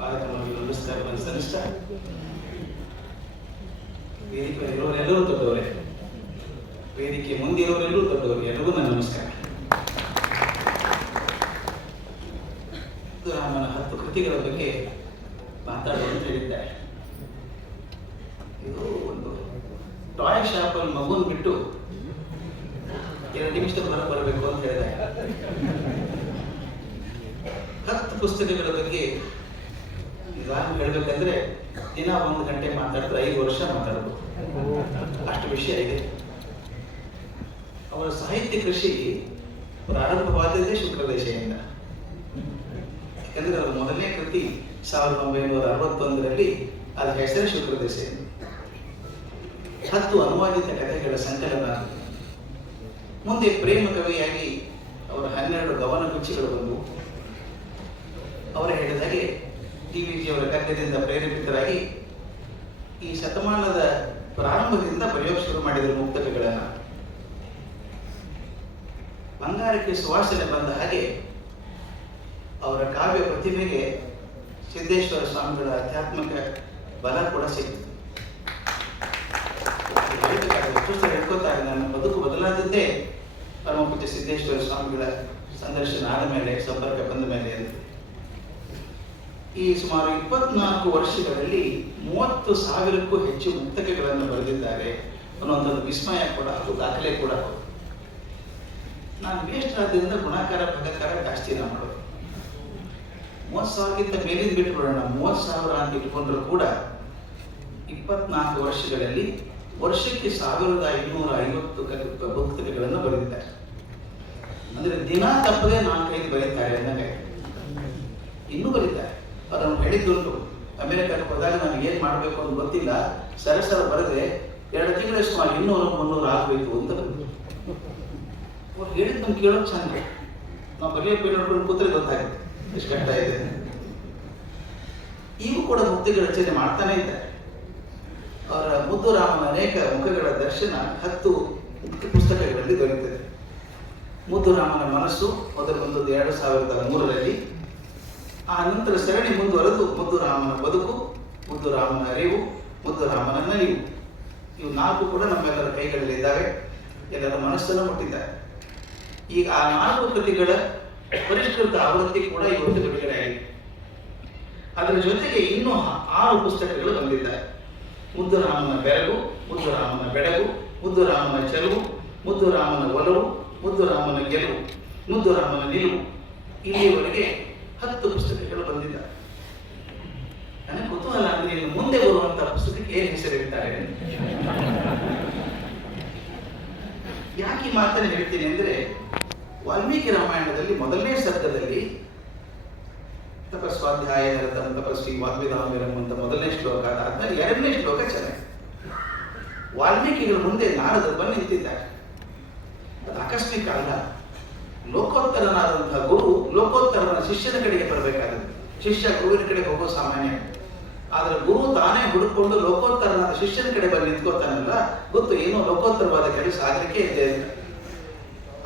ಕಾರ್ಯಕ್ರಮಕ್ಕೆ ನಮಸ್ಕಾರವನ್ನು ಸಲ್ಲಿಸ್ತಾ ವೇದಿಕೆ ಇರೋರೆಲ್ಲರೂ ದೊಡ್ಡವರೇ, ವೇದಿಕೆ ಮುಂದಿರೋರೆಲ್ಲರೂ ದೊಡ್ಡವರು, ಎಲ್ಲರಿಗೂ ನನ್ನ ನಮಸ್ಕಾರ. ರಾಮನ 10 ಕೃತಿಗಳ ಬಗ್ಗೆ ಮಾತಾಡುವ ಅಂತ ಹೇಳಿದ್ದಾರೆ. ಇದು ಒಂದು ಟಾಯ್ ಶಾಪಲ್ಲಿ ಮಗುನ್ ಬಿಟ್ಟು 2 ನಿಮಿಷದ ಹೊರಗೆ ಬರಬೇಕು ಅಂತ ಹೇಳಿದೆ. 10 ಪುಸ್ತಕಗಳ ಬಗ್ಗೆ ನಿಧಾನ ಹೇಳಬೇಕಂದ್ರೆ ದಿನ 1 ಗಂಟೆ ಮಾತಾಡಿದ್ರೆ 5 ವರ್ಷ ಮಾತಾಡಬಹುದು, ಅಷ್ಟು ವಿಷಯ ಇದೆ. ಅವರ ಸಾಹಿತ್ಯ ಕೃಷಿ ಪ್ರಾರಂಭವಾದದ್ದೇ ಶುಕ್ರದೇಶೆಯಿಂದ. ಯಾಕಂದ್ರೆ ಅವರ ಮೊದಲನೇ ಕೃತಿ 1961ರಲ್ಲಿ, ಅದರ ಹೆಸರು ಶುಕ್ರದೇಶೆ. 10 ಅನುವಾದಿತ ಕಥೆಗಳ ಸಂಕಲನ. ಮುಂದೆ ಪ್ರೇಮ ಕವಿಯಾಗಿ ಅವರ 12 ಗಮನಗುಚ್ಛಗಳು ಬಂದವು. ಅವರು ಹೇಳಿದ ಹಾಗೆ ಡಿ.ವಿ.ಜಿ ಅವರ ಗದ್ಯದಿಂದ ಪ್ರೇರೇಪಿತರಾಗಿ ಈ ಶತಮಾನದ ಪ್ರಾರಂಭದಿಂದ ಬರೆಯೋಕೆ ಶುರು ಮಾಡಿದರು ಮುಕ್ತಕಗಳನ್ನು. ಬಂಗಾರಕ್ಕೆ ಸುವಾಸನೆ ಬಂದ ಹಾಗೆ ಅವರ ಕಾವ್ಯ ಪ್ರತಿಭೆಗೆ ಸಿದ್ದೇಶ್ವರ ಸ್ವಾಮಿಗಳ ಆಧ್ಯಾತ್ಮಿಕ ಬಲ ಕೂಡ ಸಿಕ್ತು. ಹೇಳ್ಕೊತಾರೆ, ನನ್ನ ಬದುಕು ಬದಲಾದದ್ದೇ ಪರಮಪೂಜ್ಯ ಸಿದ್ದೇಶ್ವರ ಸ್ವಾಮಿಗಳ ಸಂದರ್ಶನ ಆದ ಮೇಲೆ, ಸಂಪರ್ಕ ಬಂದ ಮೇಲೆ ಅಂತ. ಈ ಸುಮಾರು 24 ವರ್ಷಗಳಲ್ಲಿ 30,000ಕ್ಕೂ ಹೆಚ್ಚು ಮುಕ್ತಕಗಳನ್ನು ಬರೆದಿದ್ದಾರೆ ಅನ್ನುವಂಥದ್ದು ವಿಸ್ಮಯ ಕೂಡ, ಅದು ದಾಖಲೆ ಕೂಡ. ನಾನು ವೇಸ್ಟ್ ಆದ್ರಿಂದ ಗುಣಾಕಾರ ಭಗಕಾರ ಜಾಸ್ತಿ ಮಾಡೋದು. 30,000ಕ್ಕಿಂತ ಮೇಲಿಂದ ಬಿಟ್ಬಿಡೋಣ, 30,000 ಅಂತ ಇಟ್ಕೊಂಡ್ರು ಕೂಡ 24 ವರ್ಷಗಳಲ್ಲಿ ವರ್ಷಕ್ಕೆ 1,250 ಪುಸ್ತಕಗಳನ್ನು ಬರೆದಿದ್ದಾರೆ. ಅಂದ್ರೆ ದಿನ ತಪ್ಪದೆ 4-5 ಬರೀತಾರೆ ಅಂದಂಗೆ. ಇನ್ನೂ ಬರೀತಾರೆ. ಅದನ್ನು ಹೇಳಿದ್ದುಂಟು, ಅಮೆರಿಕಕ್ಕೆ ಹೋದಾಗ ನಾನು ಏನು ಮಾಡಬೇಕು ಅಂತ ಗೊತ್ತಿಲ್ಲ, ಸರಸರ ಬರದೆ 2 ತಿಂಗಳಷ್ಟು 200-300 ಆಗಬೇಕು ಅಂತ ಅವ್ರು ಹೇಳಿದ್ದು ನಮ್ಗೆ ಕೇಳೋದು ಚಂದ. ನಾವು ಬರೆಯೋಕೆ ನೋಡ್ಕೊಂಡು ಕೂತ್ರೆ ಗೊತ್ತಾಗುತ್ತೆ ಎಷ್ಟು ಕಷ್ಟ ಇದೆ. ಈಗ ಕೂಡ ಮುಕ್ತಿಗಳ ರಚನೆ ಮಾಡ್ತಾನೆ ಇದ್ದಾರೆ. ಅವರ ಮುದ್ದುರಾಮನ ಅನೇಕ ಮುಖಗಳ ದರ್ಶನ 10 ಪುಸ್ತಕಗಳಲ್ಲಿ ದೊರೆಯುತ್ತದೆ. ಮುದ್ದುರಾಮನ ಮನಸ್ಸು ಮೊದಲು ಬಂದದ್ದು 2003ರಲ್ಲಿ. ಆ ನಂತರ ಸರಣಿ ಮುಂದುವರೆದು ಮುದ್ದುರಾಮನ ಬದುಕು, ಮುದ್ದುರಾಮನ ಅರಿವು, ಮುದ್ದುರಾಮನ ನಲಿವು, ಇವು 4 ಕೂಡ ನಮ್ಮೆಲ್ಲರ ಕೈಗಳಲ್ಲಿದ್ದಾವೆ, ಎಲ್ಲರ ಮನಸ್ಸನ್ನು ಮುಟ್ಟಿದ್ದಾರೆ. ಈಗ ಆ 4 ಕೃತಿಗಳ ಪರಿಷ್ಕೃತ ಆವೃತ್ತಿ ಕೂಡ ಇವತ್ತು ಬಿಡುಗಡೆ ಆಗಿದೆ. ಅದರ ಜೊತೆಗೆ ಇನ್ನೂ 6 ಪುಸ್ತಕಗಳು ಬಂದಿದ್ದಾರೆ. ಮುದ್ದುರಾಮನ ಬೆರಗು, ಮುದ್ದುರಾಮನ ಬೆಡಗು, ಮುದ್ದುರಾಮನ ಚೆಲುವು, ಮುದ್ದುರಾಮನ ಒಲವು, ಮುದ್ದುರಾಮನ ಗೆಲುವು, ಮುದ್ದುರಾಮನ ನಿಲುವು, ಇಲ್ಲಿಯವರೆಗೆ 10 ಪುಸ್ತಕಗಳು ಬಂದಿದ್ದಾರೆ. ನನಗೆ ಕುತೂಹಲ ಅಂದ್ರೆ ಇನ್ನು ಮುಂದೆ ಬರುವಂತಹ ಪುಸ್ತಕಕ್ಕೆ ಏನು ಹೆಸರಿರ್ತಾರೆ. ಯಾಕೆ ಈ ಮಾತನ್ನು ಹೇಳ್ತೀನಿ ಅಂದ್ರೆ, ವಾಲ್ಮೀಕಿ ರಾಮಾಯಣದಲ್ಲಿ ಮೊದಲನೇ ಸರ್ಗದಲ್ಲಿ ತಪಸ್ವಾಧ್ಯಾಯ ನಿರತಂ ತಪಸ್ವಿ ವಾಗ್ವಿಧಾಮಿರಂ ಅಂತ ಮೊದಲನೇ ಶ್ಲೋಕ, ಅದಾದ್ಮೇಲೆ 2ನೇ ಶ್ಲೋಕ ಚೆನ್ನಾಗಿ. ವಾಲ್ಮೀಕಿಗಳ ಮುಂದೆ ನಾರದರು ಬಂದು ನಿಂತಿದ್ದಾರೆ. ಅದು ಆಕಸ್ಮಿಕ ಅಲ್ಲ. ಲೋಕೋತ್ತರನಾದಂತಹ ಗುರು ಲೋಕೋತ್ತರನ ಶಿಷ್ಯನ ಕಡೆಗೆ ಬರಬೇಕಾಗುತ್ತೆ. ಶಿಷ್ಯ ಗುರುವಿನ ಕಡೆಗೆ ಹೋಗೋ ಸಾಮಾನ್ಯ. ಆದರೆ ಗುರು ತಾನೇ ಹುಡುಕೊಂಡು ಲೋಕೋತ್ತರನಾದ ಶಿಷ್ಯನ ಕಡೆ ಬಂದು ನಿಂತ್ಕೋತಾನಲ್ಲ, ಗೊತ್ತು ಏನೋ ಲೋಕೋತ್ತರವಾದ ಕೆಲಸ ಆಗಲಿಕ್ಕೆ ಇದೆ.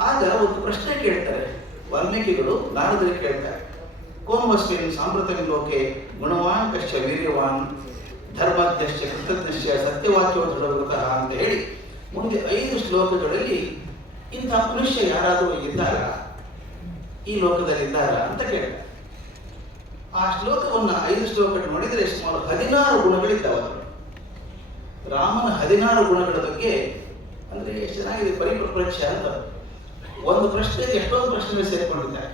ಆಗ ಒಂದು ಪ್ರಶ್ನೆ ಕೇಳ್ತಾರೆ ವಾಲ್ಮೀಕಿಗಳು, ನಾರದರಿಗೆ ಕೇಳ್ತಾರೆ, ಕೋಮಸ್ಮಿನ್ ಸಾಂಪ್ರತಿಕ ಲೋಕೆ ಗುಣವಾನ್ ಕಶ್ಚ ವೀರ್ಯವಾನ್ ಧರ್ಮಜ್ಞಶ್ಚ ಕೃತಜ್ಞಶ್ಚ ಸತ್ಯವಾಕ್ಯೋ ದೃಢವೃತಃ ಅಂತ ಹೇಳಿ ಮುಂದೆ 5 ಶ್ಲೋಕಗಳಲ್ಲಿ ಇಂಥ ಮನುಷ್ಯ ಯಾರಾದರೂ ಇದ್ದಾರ ಈ ಲೋಕದಲ್ಲಿದ್ದಾರ ಅಂತ ಕೇಳ್ತಾರೆ. ಆ ಶ್ಲೋಕವನ್ನು 5 ಶ್ಲೋಕ ನೋಡಿದರೆ ಸುಮಾರು 16 ಗುಣಗಳಿದ್ದಾವೆ. ರಾಮನ 16 ಗುಣಗಳ ಬಗ್ಗೆ ಅಂದ್ರೆ ಎಷ್ಟು ಚೆನ್ನಾಗಿದೆ, ಪರಿಪಕ್ಷ ಅಂತ. ಒಂದು ಪ್ರಶ್ನೆಗೆ ಎಷ್ಟೊಂದು ಪ್ರಶ್ನೆ ಸೇರಿಕೊಂಡಿದ್ದಾರೆ.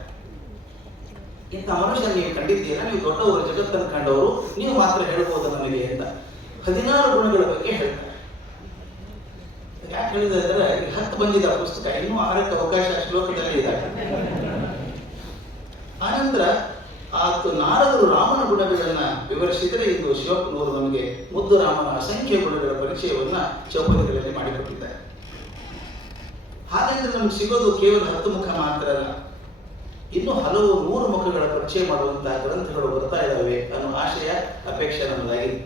ಇಂಥ ಮನುಷ್ಯ ನೀವು ಕಂಡಿದ್ದೀರಾ, ನೀವು ದೊಡ್ಡವರು, ಜಗತ್ತನ್ನು ಕಂಡವರು, ನೀವು ಮಾತ್ರ ಹೇಳ್ಬೋದು ನನಗೆ ಅಂತ 16 ಗುಣಗಳ ಬಗ್ಗೆ ಹೇಳ್ತಾರೆ. ಯಾಕೆ ಹೇಳಿದ್ರೆ 10 ಬಂದಿದ್ದ ಪುಸ್ತಕ, ಇನ್ನೂ 6ಕ್ಕೆ ಅವಕಾಶ ಶ್ಲೋಕದಲ್ಲಿ ಇದ್ದಾರೆ. ಆನಂತರ ನಾರದರು ರಾಮನ ಗುಣಗಳನ್ನ ವಿವರಿಸಿದರೆ, ಇಂದು ಶಿವಪ್ಪನವರು ನಮಗೆ ಮುದ್ದುರಾಮನ ಅಸಂಖ್ಯ ಗುಣಗಳ ಪರಿಚಯವನ್ನ ಚೌಪದಿಗಳಲ್ಲಿ ಮಾಡಿಕೊಟ್ಟಿದ್ದಾರೆ. ಹಾಗಾದ್ರೆ ನಮ್ಗೆ ಸಿಗೋದು ಕೇವಲ 10 ಮುಖ ಮಾತ್ರ ಅಲ್ಲ, ಇನ್ನೂ ಹಲವು 100 ಮುಖಗಳ ಪರಿಚಯ ಮಾಡುವಂತಹ ಗ್ರಂಥಗಳು ಬರ್ತಾ ಇದ್ದಾವೆ ಅನ್ನೋ ಆಶಯ, ಅಪೇಕ್ಷೆ ನಮ್ಮದಾಗಿದೆ.